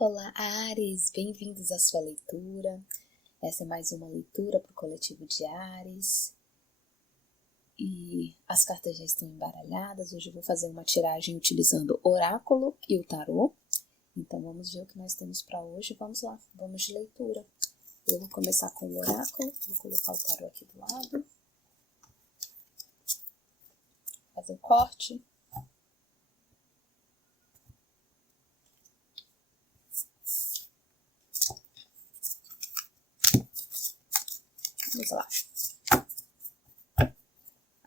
Olá, Áries! Bem-vindos à sua leitura. Essa é mais uma leitura para o coletivo de Áries. E as cartas já estão embaralhadas. Hoje eu vou fazer uma tiragem utilizando o oráculo e o tarô. Então vamos ver o que nós temos para hoje. Vamos lá, vamos de leitura. Eu vou começar com o oráculo. Vou colocar o tarô aqui do lado. Fazer o corte. Vamos lá.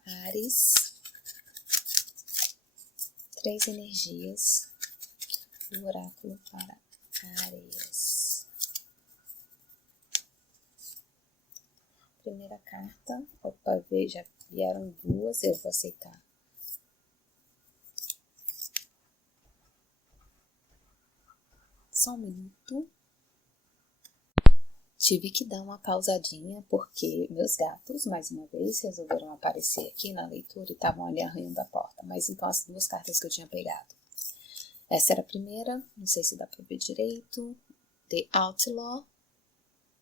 Áries. 3 energias do oráculo para Áries. Primeira carta. Opa, já vieram 2, eu vou aceitar. Só um minuto. Tive que dar uma pausadinha porque meus gatos, mais uma vez, resolveram aparecer aqui na leitura e estavam ali arranhando a porta. Mas então as 2 cartas que eu tinha pegado. Essa era a primeira, não sei se dá para ver direito. The Outlaw,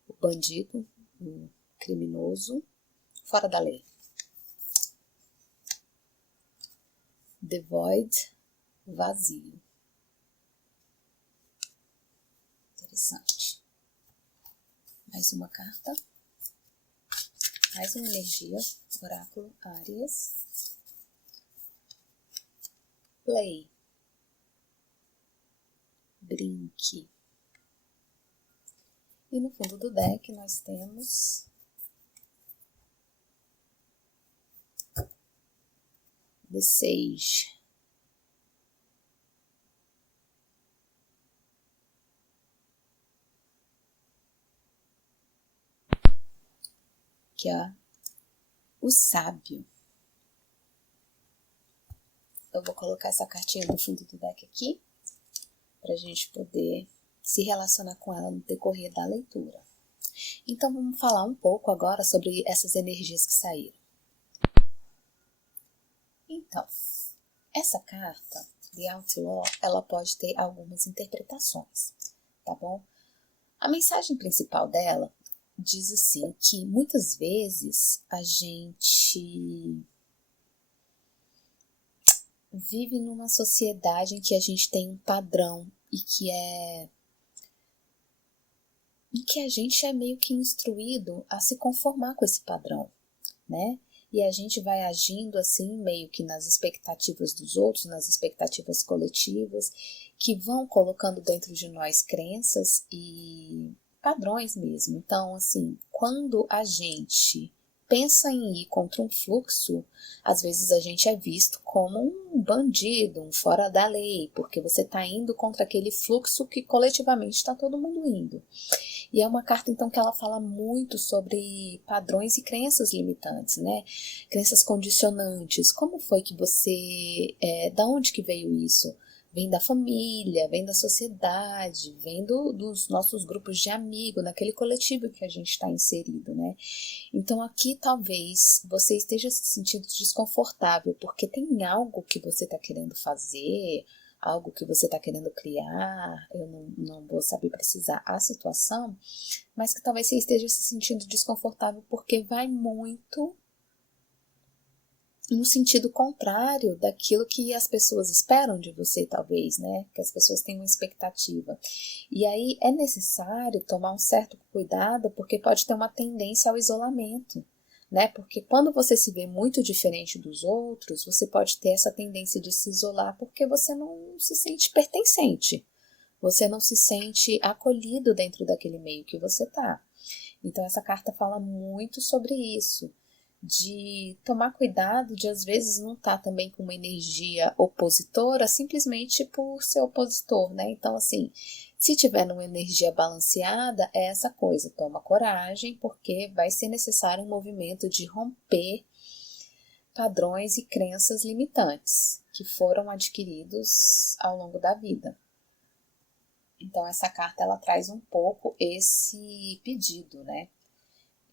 o bandido, o criminoso, fora da lei. The Void, vazio. Interessante. Mais uma carta. Mais uma energia. Oráculo Áries. Play. Brinque. E no fundo do deck nós temos The Sage. Que é o sábio. Eu vou colocar essa cartinha no fundo do deck aqui, para a gente poder se relacionar com ela no decorrer da leitura. Então vamos falar um pouco agora sobre essas energias que saíram. Então, essa carta, The Outlaw, ela pode ter algumas interpretações, tá bom? A mensagem principal dela diz assim, que muitas vezes a gente vive numa sociedade em que a gente tem um padrão e que a gente é meio que instruído a se conformar com esse padrão, né? E a gente vai agindo assim, meio que nas expectativas dos outros, nas expectativas coletivas, que vão colocando dentro de nós crenças e padrões mesmo. Então, assim, quando a gente pensa em ir contra um fluxo, às vezes a gente é visto como um bandido, um fora da lei, porque você está indo contra aquele fluxo que coletivamente está todo mundo indo. E é uma carta, então, que ela fala muito sobre padrões e crenças limitantes, né? Crenças condicionantes. Como foi que você... da onde que veio isso? Vem da família, vem da sociedade, vem dos nossos grupos de amigos, naquele coletivo que a gente está inserido, né? Então aqui talvez você esteja se sentindo desconfortável, porque tem algo que você está querendo fazer, algo que você está querendo criar, eu não vou saber precisar a situação, mas que talvez você esteja se sentindo desconfortável porque vai muito no sentido contrário daquilo que as pessoas esperam de você, talvez, né? Que as pessoas têm uma expectativa. E aí é necessário tomar um certo cuidado, porque pode ter uma tendência ao isolamento, né? Porque quando você se vê muito diferente dos outros, você pode ter essa tendência de se isolar porque você não se sente pertencente. Você não se sente acolhido dentro daquele meio que você tá. Então essa carta fala muito sobre isso, de tomar cuidado de às vezes não estar também com uma energia opositora simplesmente por ser opositor, né? Então assim, se tiver numa energia balanceada, é essa coisa, toma coragem, porque vai ser necessário um movimento de romper padrões e crenças limitantes que foram adquiridos ao longo da vida. Então essa carta ela traz um pouco esse pedido, né?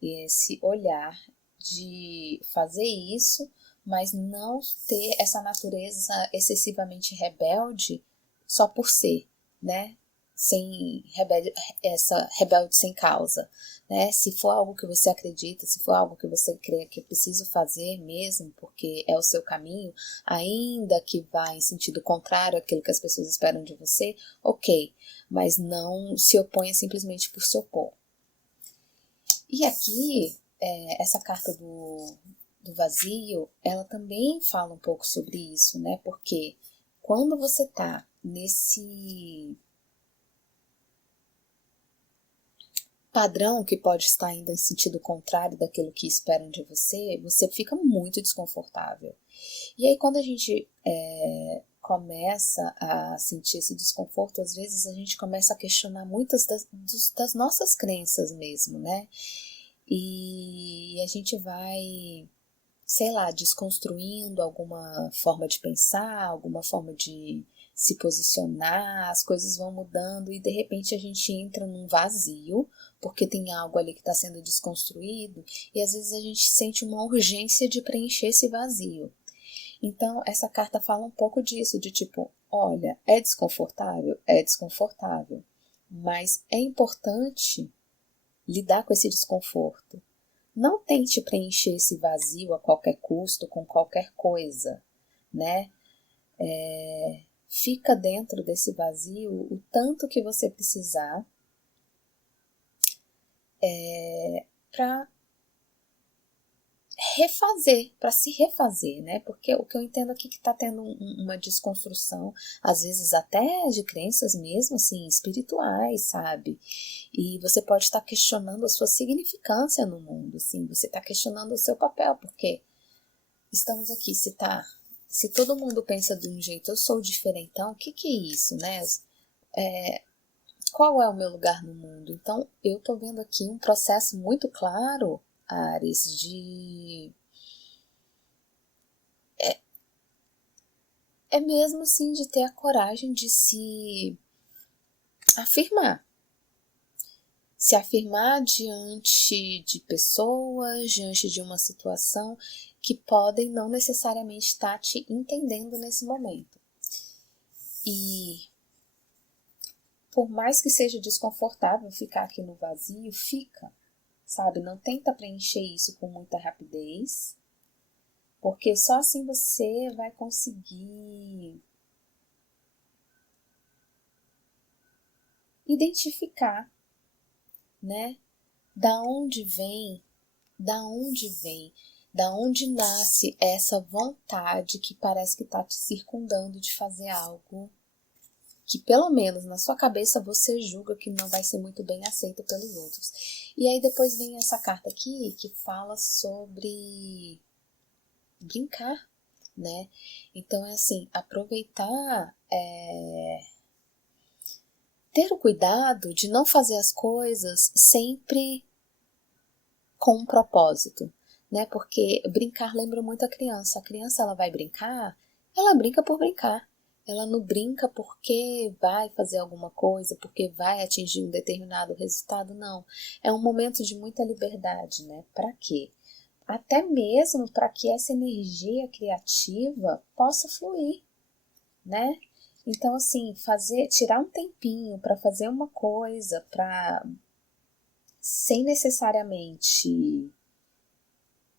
Esse olhar de fazer isso, mas não ter essa natureza excessivamente rebelde só por ser, né? essa rebelde sem causa, né? Se for algo que você acredita, se for algo que você crê que é preciso fazer mesmo, porque é o seu caminho, ainda que vá em sentido contrário àquilo que as pessoas esperam de você, ok, mas não se oponha simplesmente por se opor. E aqui, essa carta do vazio, ela também fala um pouco sobre isso, né? Porque quando você está nesse padrão que pode estar indo em sentido contrário daquilo que esperam de você, você fica muito desconfortável. E aí quando a gente começa a sentir esse desconforto, às vezes a gente começa a questionar muitas das nossas crenças mesmo, né? E a gente vai, sei lá, desconstruindo alguma forma de pensar, alguma forma de se posicionar, as coisas vão mudando e de repente a gente entra num vazio, porque tem algo ali que está sendo desconstruído e às vezes a gente sente uma urgência de preencher esse vazio. Então essa carta fala um pouco disso, de tipo, olha, é desconfortável? É desconfortável, mas é importante lidar com esse desconforto. Não tente preencher esse vazio a qualquer custo, com qualquer coisa, né? Fica dentro desse vazio o tanto que você precisar para refazer, para se refazer, né? Porque o que eu entendo aqui que está tendo uma desconstrução, às vezes até de crenças mesmo, assim, espirituais, sabe? E você pode estar questionando a sua significância no mundo, assim, você está questionando o seu papel, porque estamos aqui, se todo mundo pensa de um jeito, eu sou diferentão, o que é isso, né? Qual é o meu lugar no mundo? Então, eu estou vendo aqui um processo muito claro, Ares, é mesmo assim de ter a coragem de se afirmar. Se afirmar diante de pessoas, diante de uma situação que podem não necessariamente estar te entendendo nesse momento. E por mais que seja desconfortável ficar aqui no vazio, fica, sabe? Não tenta preencher isso com muita rapidez, porque só assim você vai conseguir identificar, né? Da onde vem, da onde nasce essa vontade que parece que está te circundando de fazer algo que pelo menos na sua cabeça você julga que não vai ser muito bem aceito pelos outros. E aí depois vem essa carta aqui que fala sobre brincar, né? Então é assim, aproveitar, ter o cuidado de não fazer as coisas sempre com um propósito, né? Porque brincar lembra muito a criança. A criança, ela vai brincar, ela brinca por brincar. Ela não brinca porque vai fazer alguma coisa, porque vai atingir um determinado resultado, não. É um momento de muita liberdade, né? Para quê? Até mesmo para que essa energia criativa possa fluir, né? Então, assim, tirar um tempinho para fazer uma coisa, sem necessariamente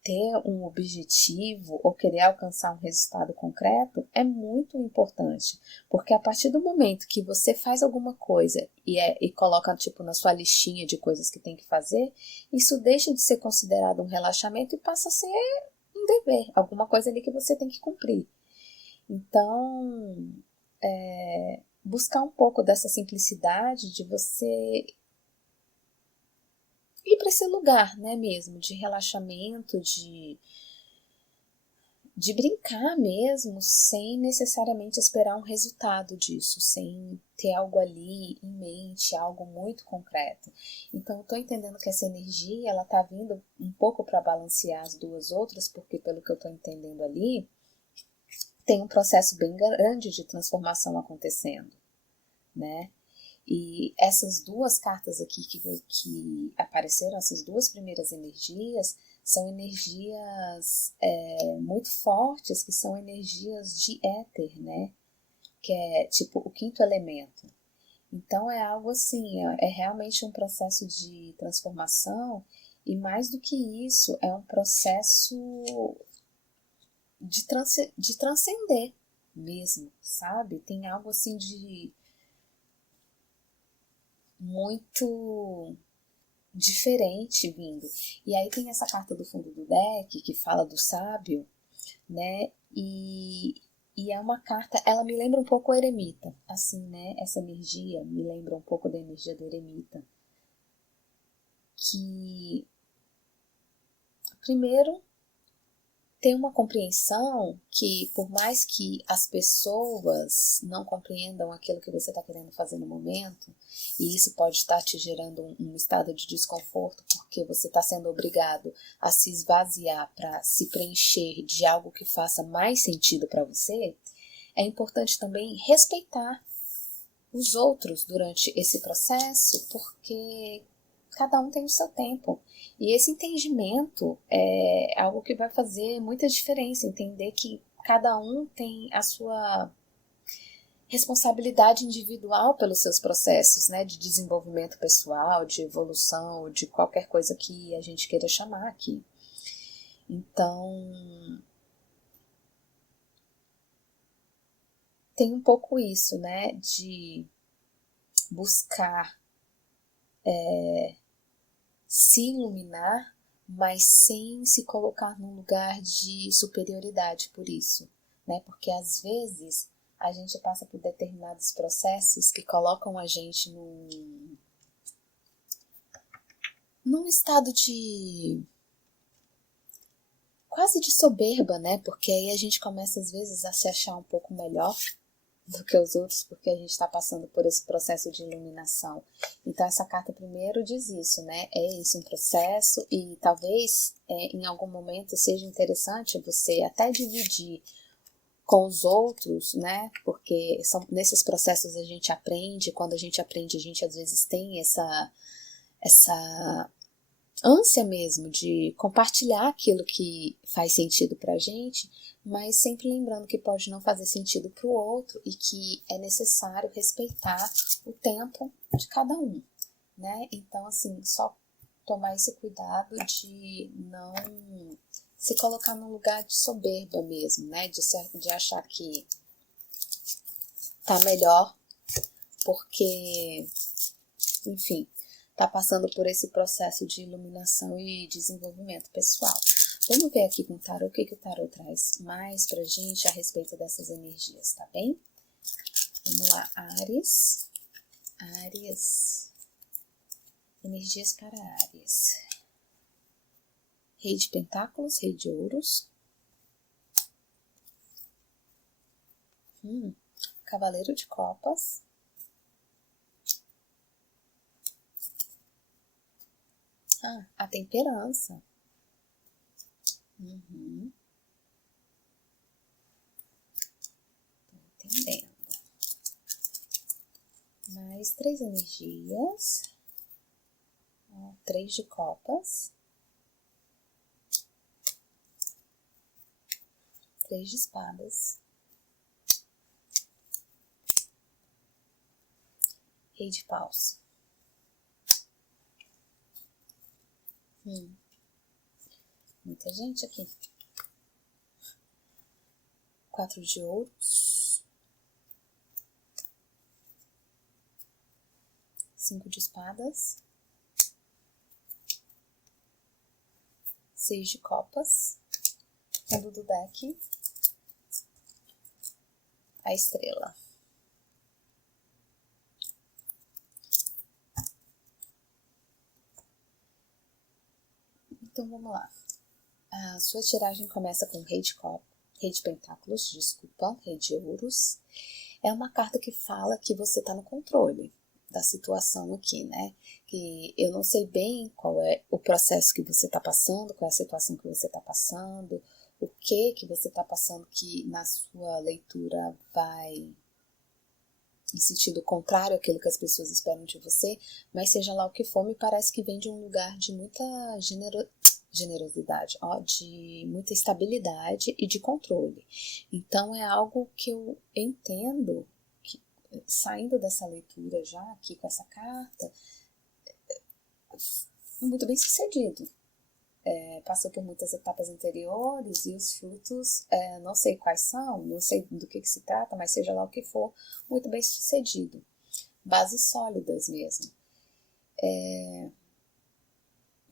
ter um objetivo ou querer alcançar um resultado concreto é muito importante, porque a partir do momento que você faz alguma coisa e coloca tipo na sua listinha de coisas que tem que fazer, isso deixa de ser considerado um relaxamento e passa a ser um dever, alguma coisa ali que você tem que cumprir. Então, buscar um pouco dessa simplicidade de você ir para esse lugar, né, mesmo, de relaxamento, de brincar mesmo, sem necessariamente esperar um resultado disso, sem ter algo ali em mente, algo muito concreto. Então, eu estou entendendo que essa energia, ela está vindo um pouco para balancear as duas outras, porque pelo que eu estou entendendo ali, tem um processo bem grande de transformação acontecendo, né? E essas duas cartas aqui que apareceram, essas duas primeiras energias, são energias muito fortes, que são energias de éter, né? Que é tipo o quinto elemento. Então é algo assim, é realmente um processo de transformação, e mais do que isso, é um processo de transcender mesmo, sabe? Tem algo assim de muito diferente vindo. E aí tem essa carta do fundo do deck que fala do sábio, né? E é uma carta, ela me lembra um pouco o eremita, assim, né? Essa energia me lembra um pouco da energia do eremita. Que, primeiro, tem uma compreensão que, por mais que as pessoas não compreendam aquilo que você está querendo fazer no momento, e isso pode estar te gerando um estado de desconforto, porque você está sendo obrigado a se esvaziar para se preencher de algo que faça mais sentido para você, é importante também respeitar os outros durante esse processo, porque cada um tem o seu tempo. E esse entendimento é algo que vai fazer muita diferença, entender que cada um tem a sua responsabilidade individual pelos seus processos, né, de desenvolvimento pessoal, de evolução, de qualquer coisa que a gente queira chamar aqui. Então, tem um pouco isso, né, de buscar se iluminar, mas sem se colocar num lugar de superioridade por isso, né? Porque às vezes a gente passa por determinados processos que colocam a gente num estado de quase de soberba, né? Porque aí a gente começa às vezes a se achar um pouco melhor do que os outros, porque a gente está passando por esse processo de iluminação. Então essa carta primeiro diz isso, né? É isso, um processo, e talvez em algum momento seja interessante você até dividir com os outros, né? Porque nesses processos a gente aprende, quando a gente aprende, a gente às vezes tem essa ânsia mesmo de compartilhar aquilo que faz sentido pra gente, mas sempre lembrando que pode não fazer sentido para o outro e que é necessário respeitar o tempo de cada um, né? Então, assim, só tomar esse cuidado de não se colocar num lugar de soberba mesmo, né? De achar que tá melhor porque, enfim, está passando por esse processo de iluminação e desenvolvimento pessoal. Vamos ver aqui com o tarô o que o tarô traz mais pra gente a respeito dessas energias, tá bem? Vamos lá, Áries. Áries. Energias para Áries. Rei de Pentáculos, Rei de Ouros. Cavaleiro de Copas. A Temperança. Tô entendendo. Mais 3 energias. 3 de Copas. 3 de Espadas. Rei de Paus. Muita gente aqui. 4 de Ouros. 5 de Espadas. 6 de Copas. Fundo do deck. A Estrela. Então vamos lá. A sua tiragem começa com Rei de Copas, Rei de Pentáculos, desculpa, Rei de Ouros. É uma carta que fala que você está no controle da situação aqui, né? Que eu não sei bem qual é o processo que você está passando, qual é a situação que você está passando, o que você está passando que na sua leitura vai em sentido contrário àquilo que as pessoas esperam de você, mas seja lá o que for, me parece que vem de um lugar de muita generosidade, de muita estabilidade e de controle. Então é algo que eu entendo, saindo dessa leitura já aqui com essa carta, muito bem sucedido. Passou por muitas etapas anteriores e os frutos, não sei quais são, não sei do que se trata, mas seja lá o que for, muito bem sucedido. Bases sólidas mesmo.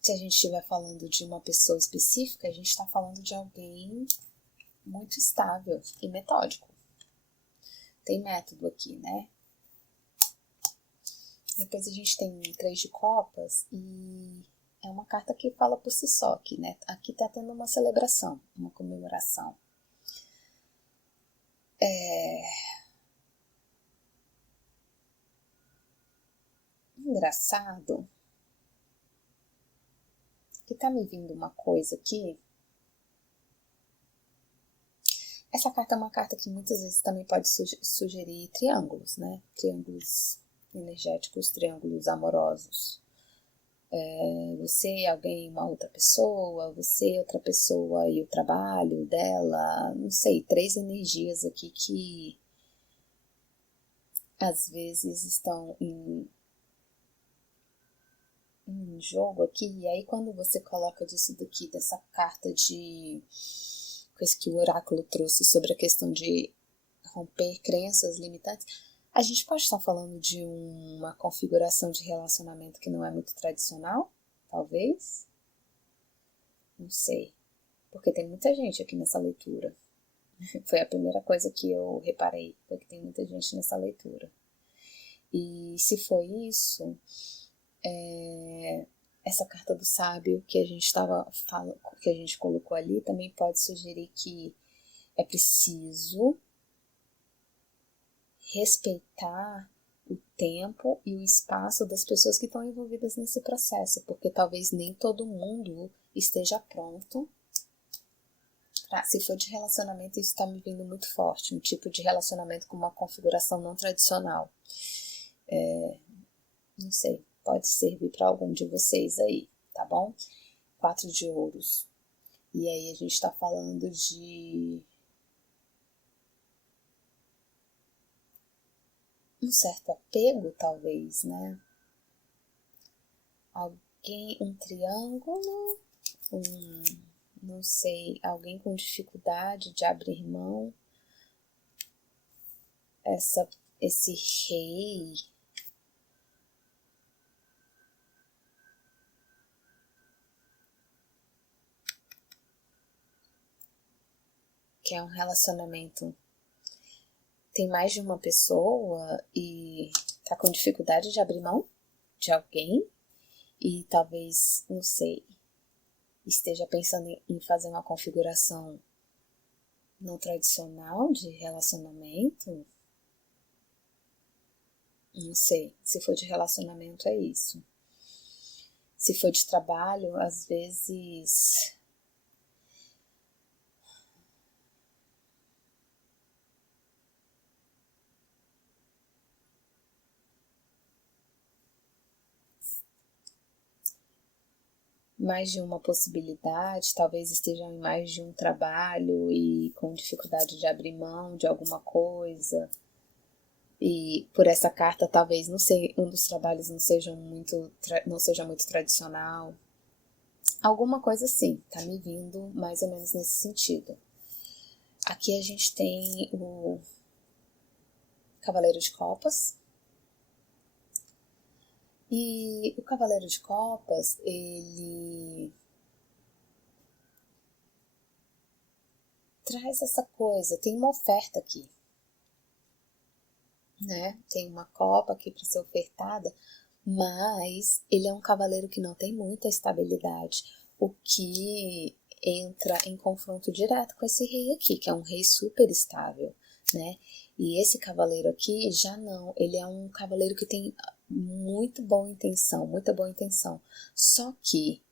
Se a gente estiver falando de uma pessoa específica, a gente está falando de alguém muito estável e metódico. Tem método aqui, né? Depois a gente tem 3 de copas e é uma carta que fala por si só aqui, né? Aqui tá tendo uma celebração, uma comemoração. Engraçado que tá me vindo uma coisa aqui. Essa carta é uma carta que muitas vezes também pode sugerir triângulos, né? Triângulos energéticos, triângulos amorosos. Você, alguém, uma outra pessoa, você, outra pessoa e o trabalho dela, não sei, 3 energias aqui que às vezes estão em jogo aqui, e aí quando você coloca disso daqui, dessa carta de coisa que o oráculo trouxe sobre a questão de romper crenças limitantes, a gente pode estar falando de uma configuração de relacionamento que não é muito tradicional, talvez, não sei, porque tem muita gente aqui nessa leitura. Foi a primeira coisa que eu reparei, foi que tem muita gente nessa leitura. E se for isso, essa carta do sábio que a gente que a gente colocou ali também pode sugerir que é preciso respeitar o tempo e o espaço das pessoas que estão envolvidas nesse processo, porque talvez nem todo mundo esteja pronto. Se for de relacionamento, isso está me vindo muito forte, um tipo de relacionamento com uma configuração não tradicional. Não sei, pode servir para algum de vocês aí, tá bom? 4 de ouros. E aí a gente está falando de um certo apego, talvez, né? Alguém, um triângulo, não sei, alguém com dificuldade de abrir mão, esse rei, que é um relacionamento, tem mais de uma pessoa e tá com dificuldade de abrir mão de alguém e talvez, não sei, esteja pensando em fazer uma configuração não tradicional de relacionamento. Não sei, se for de relacionamento é isso. Se for de trabalho, às vezes mais de uma possibilidade, talvez estejam em mais de um trabalho e com dificuldade de abrir mão de alguma coisa. E por essa carta, talvez, não sei, um dos trabalhos não seja muito tradicional. Alguma coisa assim, tá me vindo mais ou menos nesse sentido. Aqui a gente tem o Cavaleiro de Copas. E o Cavaleiro de Copas, ele traz essa coisa, tem uma oferta aqui, né? Tem uma copa aqui para ser ofertada, mas ele é um cavaleiro que não tem muita estabilidade, o que entra em confronto direto com esse rei aqui, que é um rei super estável, né? E esse cavaleiro aqui já não, ele é um cavaleiro que tem muita boa intenção, só que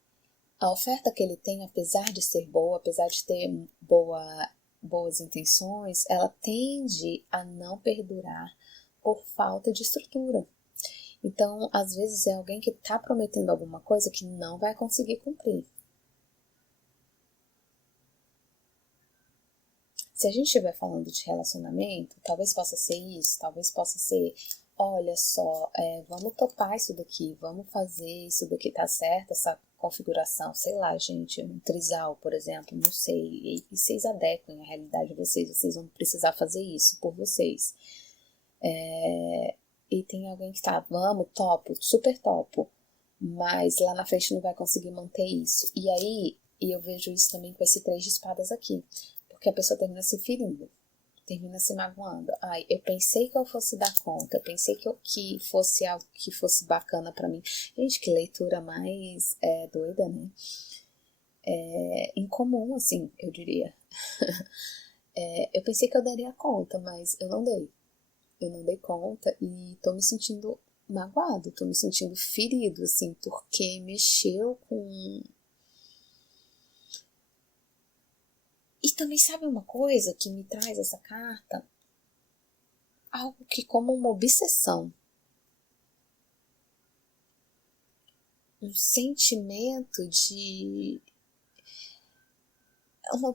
a oferta que ele tem, apesar de ser boa, apesar de ter boas intenções, ela tende a não perdurar por falta de estrutura. Então, às vezes é alguém que está prometendo alguma coisa que não vai conseguir cumprir. Se a gente estiver falando de relacionamento, talvez possa ser isso, talvez possa ser, olha só, vamos topar isso daqui, vamos fazer isso daqui, tá certo, essa configuração, sei lá, gente, um trisal, por exemplo, não sei, e vocês adequem a realidade de vocês vão precisar fazer isso por vocês. E tem alguém que tá, vamos, topo, super topo, mas lá na frente não vai conseguir manter isso. E aí, eu vejo isso também com esse 3 de espadas aqui, porque a pessoa termina se ferindo, termina se magoando. Ai, eu pensei que eu fosse dar conta, eu pensei que fosse algo que fosse bacana pra mim. Gente, que leitura mais doida, né? Incomum, assim, eu diria. Eu pensei que eu daria conta, mas eu não dei. Eu não dei conta e tô me sentindo magoado, tô me sentindo ferido, assim, porque mexeu com... E também sabe uma coisa que me traz essa carta? Algo que como uma obsessão. Um sentimento de... Uma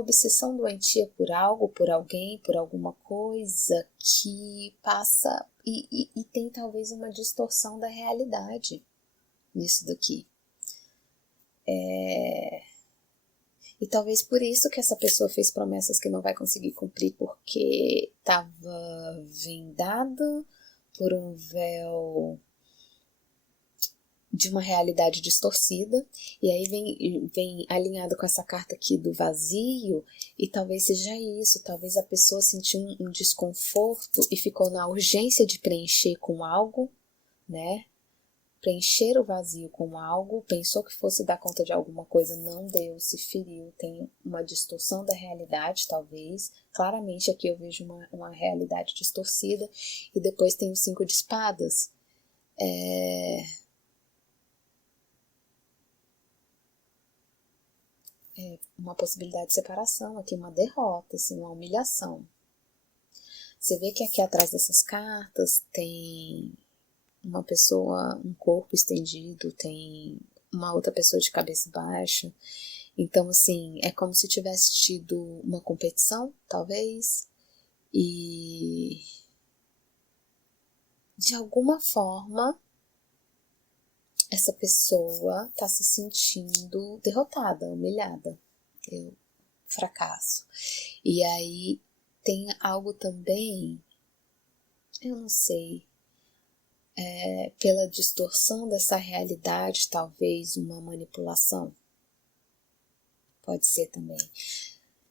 obsessão doentia por algo, por alguém, por alguma coisa que passa e tem talvez uma distorção da realidade nisso daqui. E talvez por isso que essa pessoa fez promessas que não vai conseguir cumprir, porque estava vendado por um véu de uma realidade distorcida, e aí vem alinhado com essa carta aqui do vazio, e talvez seja isso, talvez a pessoa sentiu um desconforto e ficou na urgência de preencher com algo, né? Preencher o vazio com algo, pensou que fosse dar conta de alguma coisa, não deu, se feriu, tem uma distorção da realidade, talvez. Claramente aqui eu vejo uma realidade distorcida, e depois tem o 5 de espadas. Uma possibilidade de separação, aqui uma derrota, assim, uma humilhação. Você vê que aqui atrás dessas cartas tem uma pessoa, um corpo estendido, tem uma outra pessoa de cabeça baixa. Então, assim, é como se tivesse tido uma competição, talvez, e de alguma forma essa pessoa está se sentindo derrotada, humilhada. Fracasso. E aí tem algo também, eu não sei, pela distorção dessa realidade, talvez uma manipulação. Pode ser também.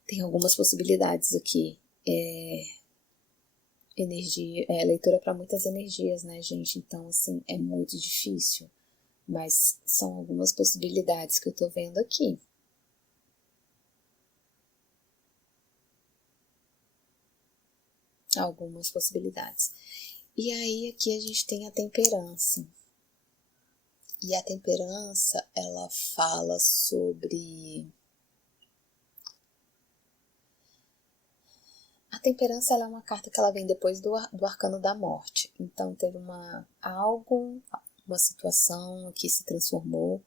Tem algumas possibilidades aqui. Energia, leitura para muitas energias, né, gente? Então, assim, é muito difícil. Mas são algumas possibilidades que eu tô vendo aqui. Algumas possibilidades. E aí aqui a gente tem a temperança. E a temperança, ela fala sobre... A temperança, ela é uma carta que ela vem depois do arcano da morte. Então teve uma situação que se transformou,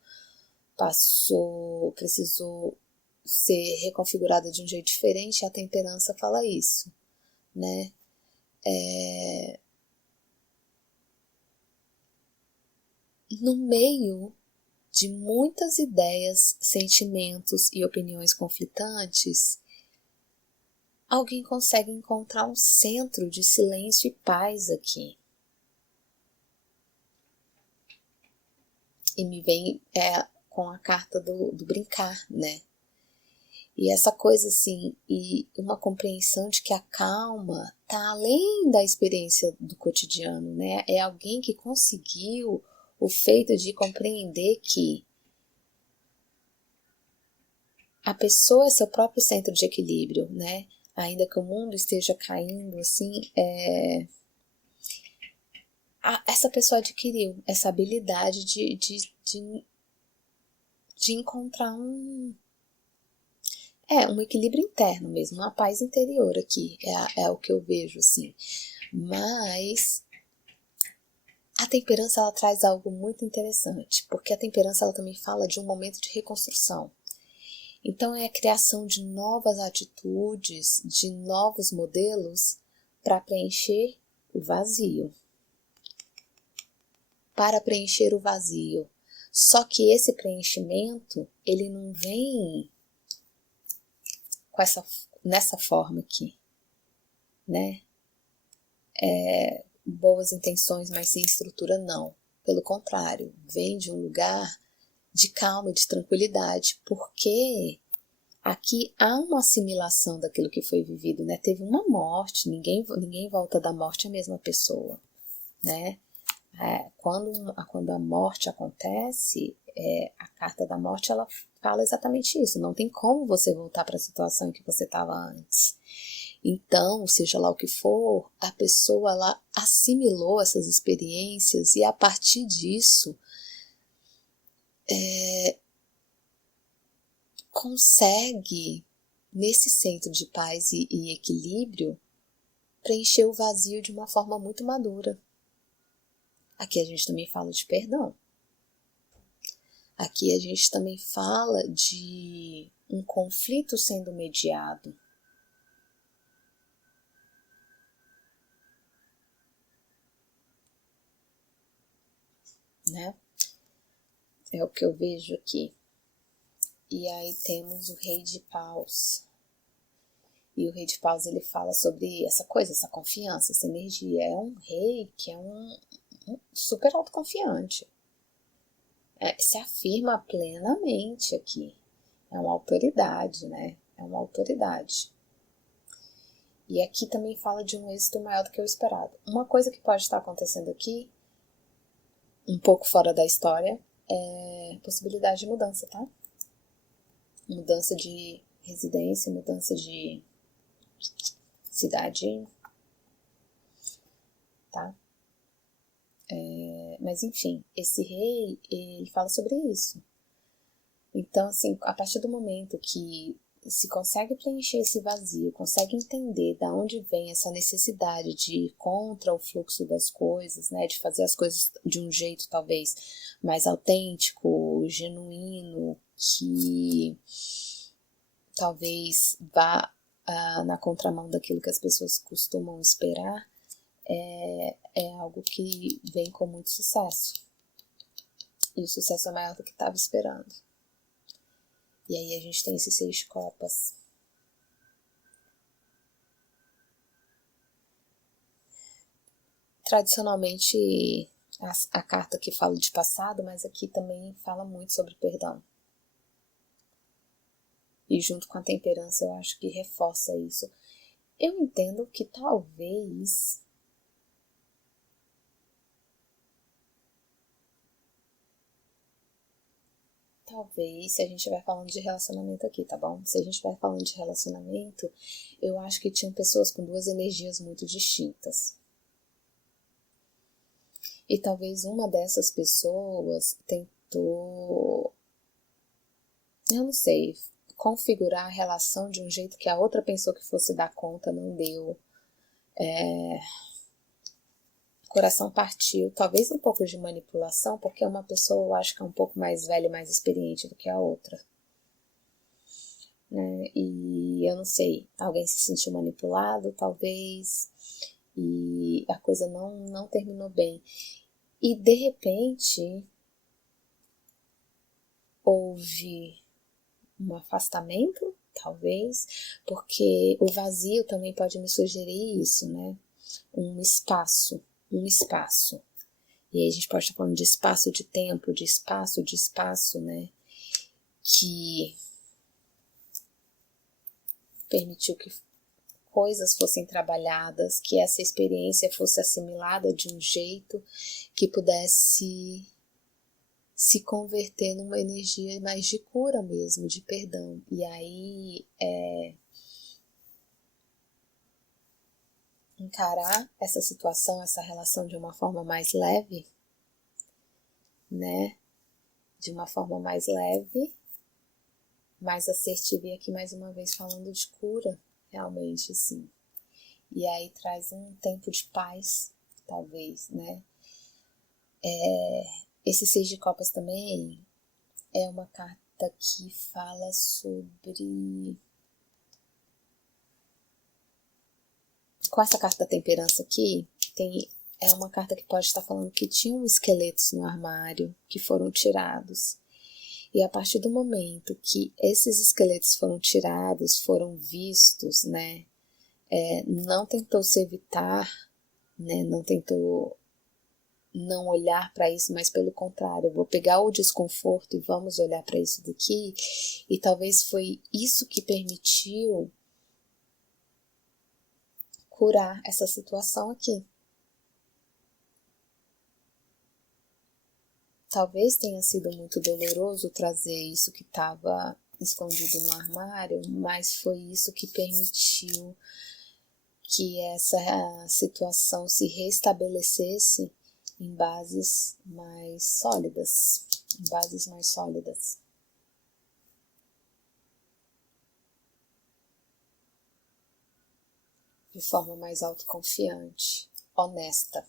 precisou ser reconfigurada de um jeito diferente. A temperança fala isso, né? No meio de muitas ideias, sentimentos e opiniões conflitantes, alguém consegue encontrar um centro de silêncio e paz aqui. E me vem com a carta do brincar, né? E essa coisa assim, e uma compreensão de que a calma está além da experiência do cotidiano, né? É alguém que conseguiu o feito de compreender que a pessoa é seu próprio centro de equilíbrio, né? Ainda que o mundo esteja caindo, assim, essa pessoa adquiriu essa habilidade de encontrar um equilíbrio interno mesmo, uma paz interior aqui, é o que eu vejo, assim. Mas a temperança, ela traz algo muito interessante, porque a temperança, ela também fala de um momento de reconstrução. Então é a criação de novas atitudes, de novos modelos para preencher o vazio. Para preencher o vazio. Só que esse preenchimento, ele não vem nessa forma aqui, né? Boas intenções, mas sem estrutura, não. Pelo contrário, vem de um lugar de calma, de tranquilidade, porque aqui há uma assimilação daquilo que foi vivido, né? Teve uma morte, ninguém volta da morte a mesma pessoa, né? Quando a morte acontece, a carta da morte ela fala exatamente isso. Não tem como você voltar para a situação em que você estava antes. Então, seja lá o que for, a pessoa ela assimilou essas experiências e a partir disso consegue, nesse centro de paz e equilíbrio, preencher o vazio de uma forma muito madura. Aqui a gente também fala de perdão. Aqui a gente também fala de um conflito sendo mediado. Né? É o que eu vejo aqui. E aí temos o Rei de Paus. E o Rei de Paus ele fala sobre essa coisa, essa confiança, essa energia. É um rei que é um super autoconfiante. Se afirma plenamente aqui. É uma autoridade, né? É uma autoridade. E aqui também fala de um êxito maior do que o esperado. Uma coisa que pode estar acontecendo aqui, um pouco fora da história, é possibilidade de mudança, tá? Mudança de residência, mudança de cidade, tá? Mas enfim, esse rei, ele fala sobre isso. Então, assim, a partir do momento que se consegue preencher esse vazio, consegue entender da onde vem essa necessidade de ir contra o fluxo das coisas, né, de fazer as coisas de um jeito talvez mais autêntico, genuíno, que talvez vá na contramão daquilo que as pessoas costumam esperar, é algo que vem com muito sucesso. E o sucesso é maior do que estava esperando. E aí a gente tem esses 6 copas. Tradicionalmente, a carta que fala de passado, mas aqui também fala muito sobre perdão. E junto com a temperança, eu acho que reforça isso. Eu entendo que talvez se a gente estiver falando de relacionamento aqui, tá bom? Se a gente estiver falando de relacionamento, eu acho que tinham pessoas com 2 energias muito distintas. E talvez uma dessas pessoas tentou, eu não sei, configurar a relação de um jeito que a outra pensou que fosse dar conta, não deu. O coração partiu, talvez um pouco de manipulação, porque uma pessoa eu acho que é um pouco mais velha e mais experiente do que a outra. Né? E eu não sei, alguém se sentiu manipulado, talvez, e a coisa não terminou bem. E de repente houve um afastamento, talvez, porque o vazio também pode me sugerir isso, né? Um espaço. E aí a gente pode estar falando de espaço de tempo, de espaço, né? Que permitiu que coisas fossem trabalhadas, que essa experiência fosse assimilada de um jeito que pudesse se converter numa energia mais de cura mesmo, de perdão. E aí encarar essa situação, essa relação de uma forma mais leve, né? De uma forma mais leve, mais assertiva, e aqui mais uma vez falando de cura, realmente, assim. E aí traz um tempo de paz, talvez, né? Esse 6 de copas também é uma carta, carta que fala sobre... Com essa carta da temperança aqui, é uma carta que pode estar falando que tinham esqueletos no armário que foram tirados. E a partir do momento que esses esqueletos foram tirados, foram vistos, né, não tentou se evitar, né, não tentou não olhar para isso, mas pelo contrário, eu vou pegar o desconforto e vamos olhar para isso daqui, e talvez foi isso que permitiu curar essa situação aqui. Talvez tenha sido muito doloroso trazer isso que estava escondido no armário, mas foi isso que permitiu que essa situação se restabelecesse em bases mais sólidas, de forma mais autoconfiante, honesta.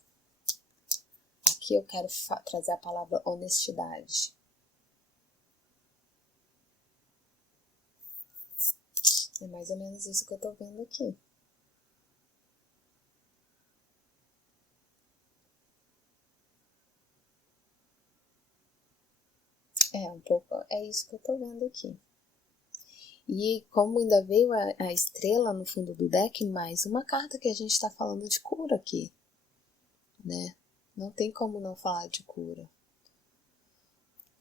Aqui eu quero trazer a palavra honestidade. É mais ou menos isso que eu tô vendo aqui. É isso que eu tô vendo aqui. E como ainda veio a estrela no fundo do deck, mais uma carta que a gente está falando de cura aqui, né? Não tem como não falar de cura.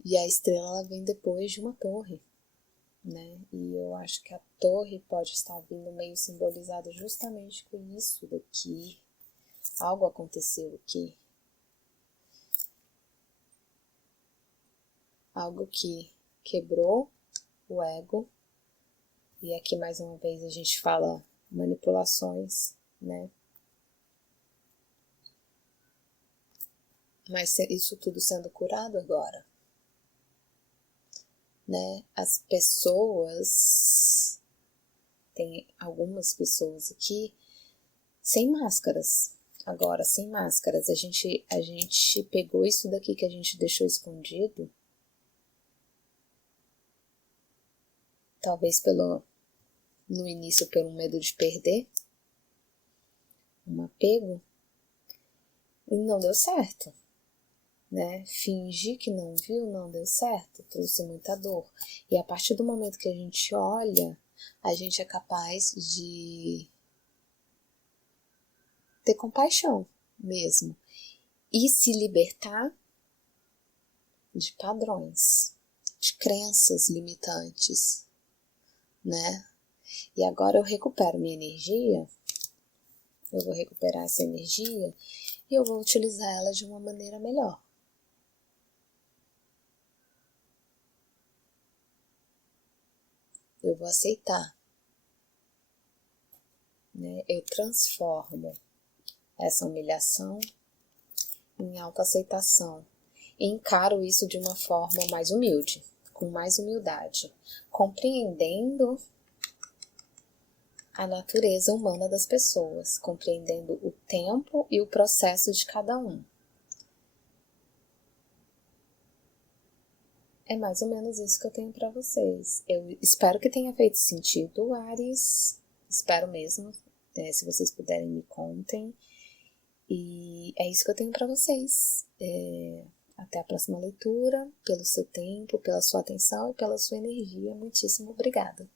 E a estrela ela vem depois de uma torre, né? E eu acho que a torre pode estar vindo meio simbolizada justamente com isso daqui. Algo aconteceu aqui. Algo que quebrou o ego. E aqui mais uma vez a gente fala manipulações, né? Mas isso tudo sendo curado agora, né? As pessoas, tem algumas pessoas aqui sem máscaras. Agora, sem máscaras, a gente pegou isso daqui que a gente deixou escondido, talvez no início pelo medo de perder, um apego, e não deu certo. Né? Fingir que não viu não deu certo, trouxe muita dor. E a partir do momento que a gente olha, a gente é capaz de ter compaixão mesmo e se libertar de padrões, de crenças limitantes, né? E agora eu recupero minha energia, eu vou recuperar essa energia e eu vou utilizar ela de uma maneira melhor. Eu vou aceitar, né? Eu transformo essa humilhação em autoaceitação e encaro isso de uma forma mais humilde, com mais humildade, compreendendo a natureza humana das pessoas, compreendendo o tempo e o processo de cada um. É mais ou menos isso que eu tenho para vocês. Eu espero que tenha feito sentido, Ares. Espero mesmo. Se vocês puderem, me contem. E é isso que eu tenho para vocês. Até a próxima leitura. Pelo seu tempo, pela sua atenção e pela sua energia. Muitíssimo obrigada.